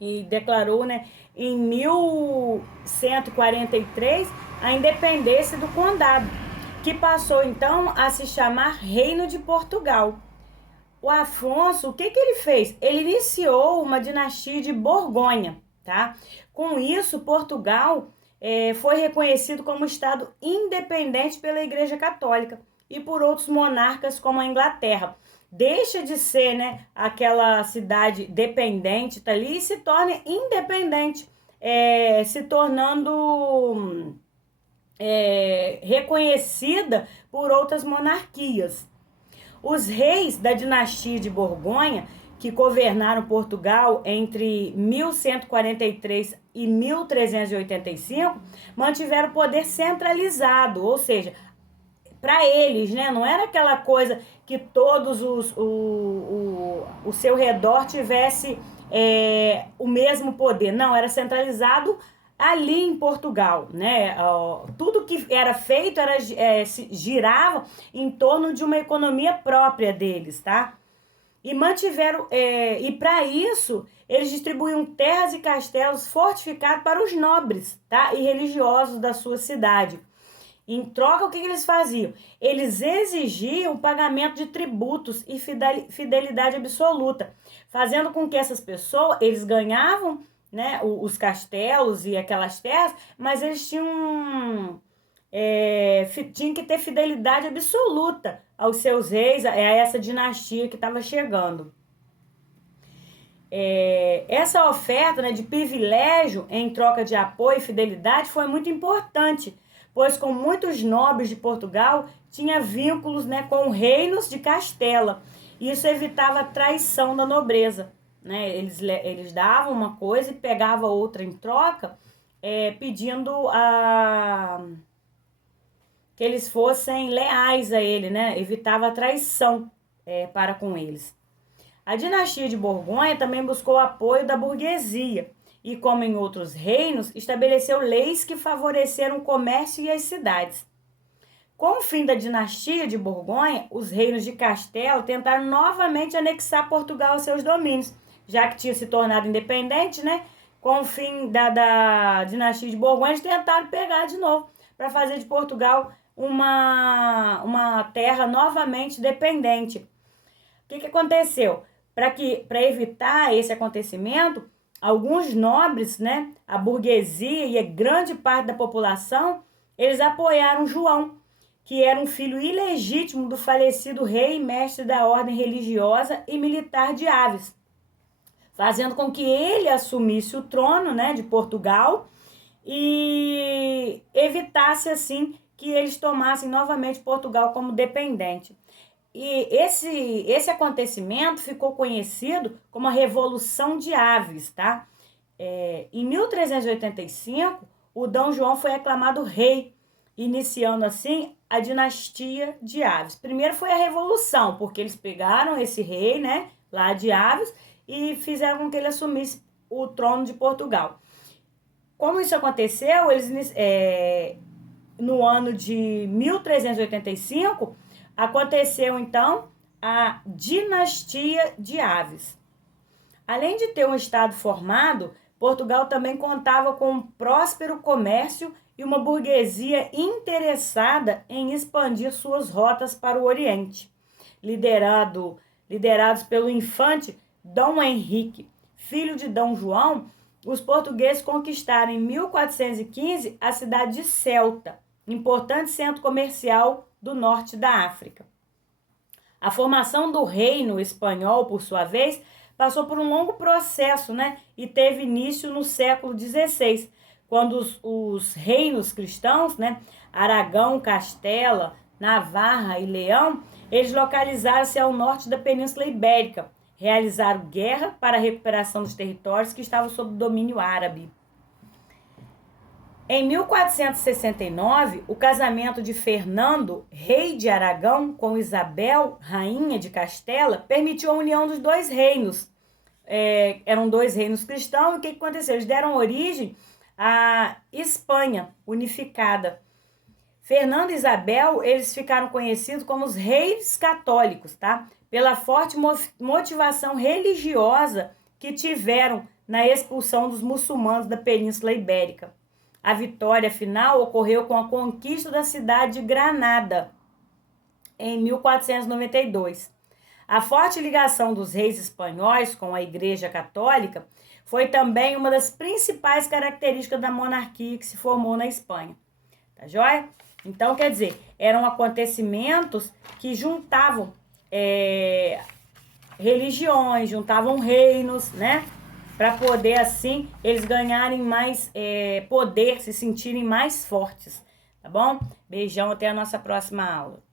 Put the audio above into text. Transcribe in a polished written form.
e declarou, né, em 1143 a independência do condado, que passou então a se chamar Reino de Portugal. O Afonso, o que que ele fez? Ele iniciou uma dinastia de Borgonha, tá? Com isso, Portugal foi reconhecido como Estado independente pela Igreja Católica e por outros monarcas como a Inglaterra. Deixa de ser, né, aquela cidade dependente, tá ali, e se torna independente, se tornando reconhecida por outras monarquias. Os reis da dinastia de Borgonha, que governaram Portugal entre 1143 e 1385, mantiveram o poder centralizado, ou seja, para eles, né, não era aquela coisa que todos o seu redor tivesse o mesmo poder, não, era centralizado ali em Portugal, né? Tudo que era feito girava em torno de uma economia própria deles, tá? E mantiveram, e para isso eles distribuíam terras e castelos fortificados para os nobres, tá? E religiosos da sua cidade. Em troca, o que eles faziam? Eles exigiam o pagamento de tributos e fidelidade absoluta, fazendo com que essas pessoas, eles ganhavam, né, os castelos e aquelas terras, mas eles tinham que ter fidelidade absoluta aos seus reis, a essa dinastia que estava chegando. Essa oferta, né, de privilégio em troca de apoio e fidelidade foi muito importante, pois com muitos nobres de Portugal tinha vínculos, né, com reinos de Castela. Isso evitava a traição da nobreza, né? Eles davam uma coisa e pegavam outra em troca, pedindo que eles fossem leais a ele, né? Evitava a traição para com eles. A dinastia de Borgonha também buscou o apoio da burguesia e, como em outros reinos, estabeleceu leis que favoreceram o comércio e as cidades. Com o fim da dinastia de Borgonha, os reinos de Castela tentaram novamente anexar Portugal aos seus domínios, já que tinha se tornado independente, né? Com o fim da dinastia de Borgonha, eles tentaram pegar de novo para fazer de Portugal uma terra novamente dependente. O que aconteceu? Para evitar esse acontecimento, alguns nobres, né, a burguesia e a grande parte da população, eles apoiaram João, que era um filho ilegítimo do falecido rei e mestre da ordem religiosa e militar de Aves, fazendo com que ele assumisse o trono, né, de Portugal e evitasse assim que eles tomassem novamente Portugal como dependente. E esse acontecimento ficou conhecido como a Revolução de Aves, tá? Em 1385, o Dom João foi aclamado rei, iniciando assim a dinastia de Aves. Primeiro foi a Revolução, porque eles pegaram esse rei, né, lá de Aves, e fizeram com que ele assumisse o trono de Portugal. Como isso aconteceu, no ano de 1385, aconteceu então a dinastia de Aves. Além de ter um estado formado, Portugal também contava com um próspero comércio e uma burguesia interessada em expandir suas rotas para o Oriente. Liderados pelo infante Dom Henrique, filho de Dom João, os portugueses conquistaram em 1415 a cidade de Ceuta, importante centro comercial do norte da África. A formação do reino espanhol, por sua vez, passou por um longo processo, né? E teve início no século XVI, quando os reinos cristãos, né? Aragão, Castela, Navarra e Leão, eles localizaram-se ao norte da Península Ibérica, realizaram guerra para a recuperação dos territórios que estavam sob domínio árabe. Em 1469, o casamento de Fernando, rei de Aragão, com Isabel, rainha de Castela, permitiu a união dos dois reinos. Eram dois reinos cristãos, e o que aconteceu? Eles deram origem à Espanha unificada. Fernando e Isabel, eles ficaram conhecidos como os reis católicos, tá? Pela forte motivação religiosa que tiveram na expulsão dos muçulmanos da Península Ibérica. A vitória final ocorreu com a conquista da cidade de Granada, em 1492. A forte ligação dos reis espanhóis com a Igreja Católica foi também uma das principais características da monarquia que se formou na Espanha. Tá joia? Então, quer dizer, eram acontecimentos que juntavam religiões, juntavam reinos, né? Para poder, assim, eles ganharem mais poder, se sentirem mais fortes, tá bom? Beijão, até a nossa próxima aula.